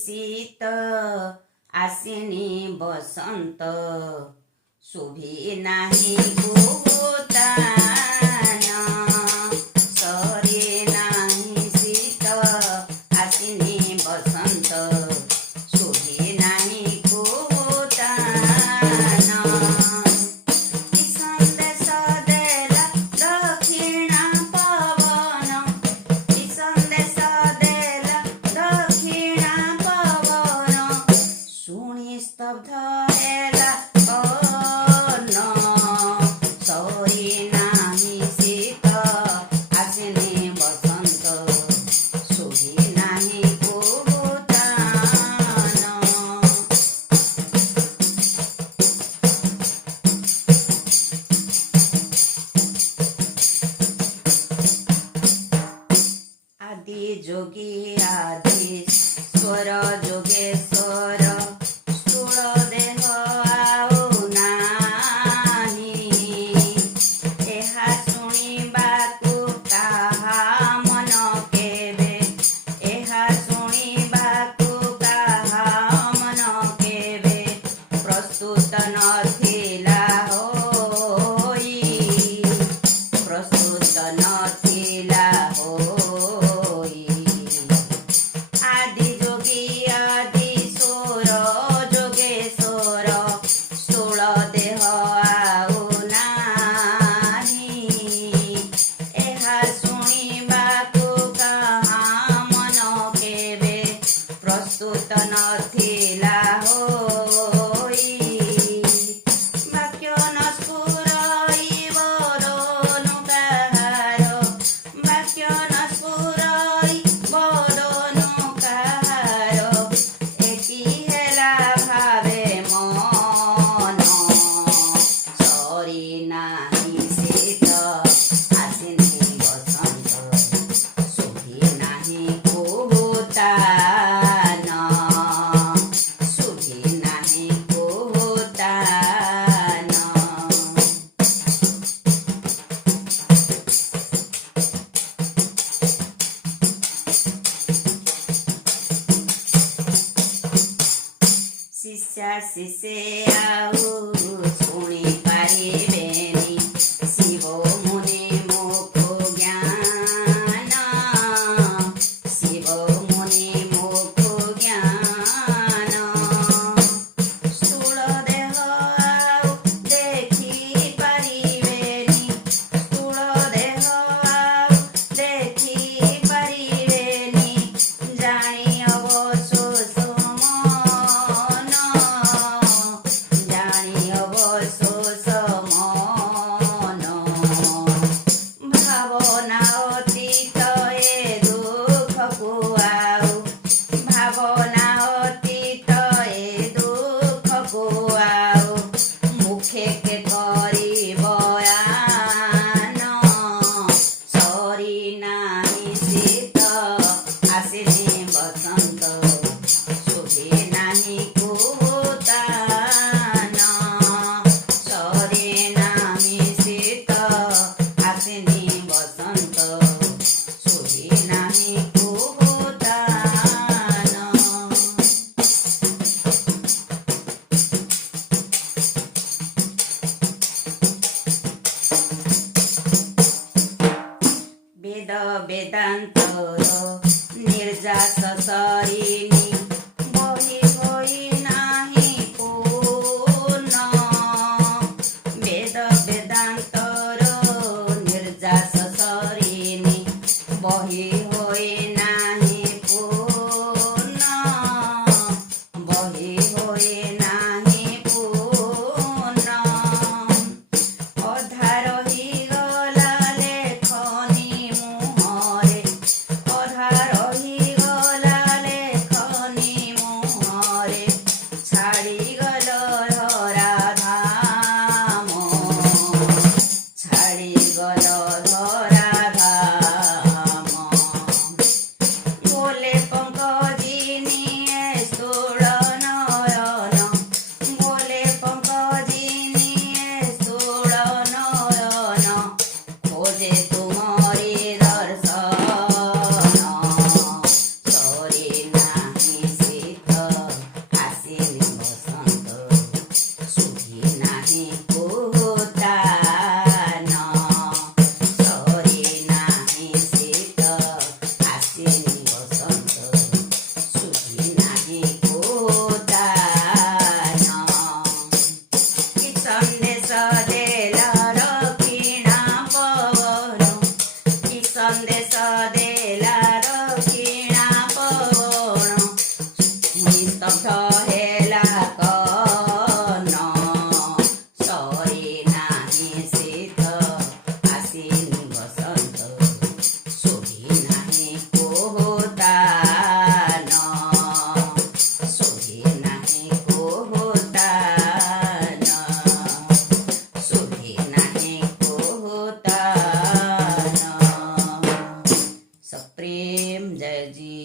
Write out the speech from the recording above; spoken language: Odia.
শীত আসিনি বসন্ত শুভি নাহি কুহুতান সরে নাহি শীত আসিনি বসন্ত শুভি নাহি কুহুতান কি সন্দেশ দেলা দক্ষিণ পবন কি সন্দেশ দেলা দক্ষিণ পবন শুনি স্তব্ধ হেলা কর্ণ সরি নাহি শীত আসিনি বসন্ত শুভি নাহি কুহুতান আদি যোগী আদি স্বর যোগেশ্বর স্থূল দেহ ଆଉ ନାହିଁ ଏହା ଶୁଣିବାକୁ କାହା ମନ କେବେ ଏହା ଶୁଣିବାକୁ କାହା ମନ କେବେ ପ୍ରସ୍ତୁତ ନଥିଲା ହୋଇ ପ୍ରସ୍ତୁତ ନଥିଲା ହୋଇ ଆଦି ଯୋଗୀ ଆଦି ସ୍ୱର ଯୋଗେଶ୍ୱର স্থୂଳ ଦେହ ଆଉ ନାହିଁ ଏହା ଶୁଣିବାକୁ କାହା ମନ କେବେ ପ୍ରସ୍ତୁତ ନଥିଲା ହୋଇ ବାକ୍ୟ ନ ସ୍ଫୁରଇବ ରୋନୁ କାହାର ବାକ୍ୟ ନ ସ୍ଫୁରଇବ ରୋନୁ କାହାର ଏକି ହେଲା ଭାବେ ମନ ସରି ନାହିଁ ଶୀତ ଆସିନି ବସନ୍ତ ଶୁଭି ନାହିଁ କୁହୁତାନ ଶୁଭି ନାହିଁ କୁହୁତାନ ଶିଷ୍ୟା ଶିଷେ ଆଉ ଶୁଣି ପାରିବେନି ଶିବ ମୁନି ମୁଖ ଜ୍ଞାନ ଶିବ ମୁନି ମୁଖ ଜ୍ଞାନ স্থূଳ ଦେହ ଆଉ ଦେଖି ପାରିବେନି স্থୂଳ ଦେହ ଆଉ ଦେଖି ପାରିବେନି ଜାଣି ଅବଶୋଷ ମନ ଜାଣି ଅବଶୋଷ ମନ ଭାବନା ଅତୀତ ଏ ଦୁଃଖକୁ ଆଉ ଭାବନା ଅତୀତ ଏ ଦୁଃଖକୁ ଆଉ ମୁଖେ କେ କରିବ ଆନ ସରି ନାହିଁ ଶୀତ ଆସିନି ବସନ୍ତ ଶୁଭି ନାହିଁ କୁହୁତାନ ସରି ନାହିଁ ଶୀତ ଆସିନି ବସନ୍ତ ଶୁଭି ନାହିଁ କୁହୁତାନ रथ हेला कन सरे नाही शीत आसिन बसंत शोभे नाही कोहतान शोभे नाही कोहतान शोभे नाही कोहतान सप्रेम जय जी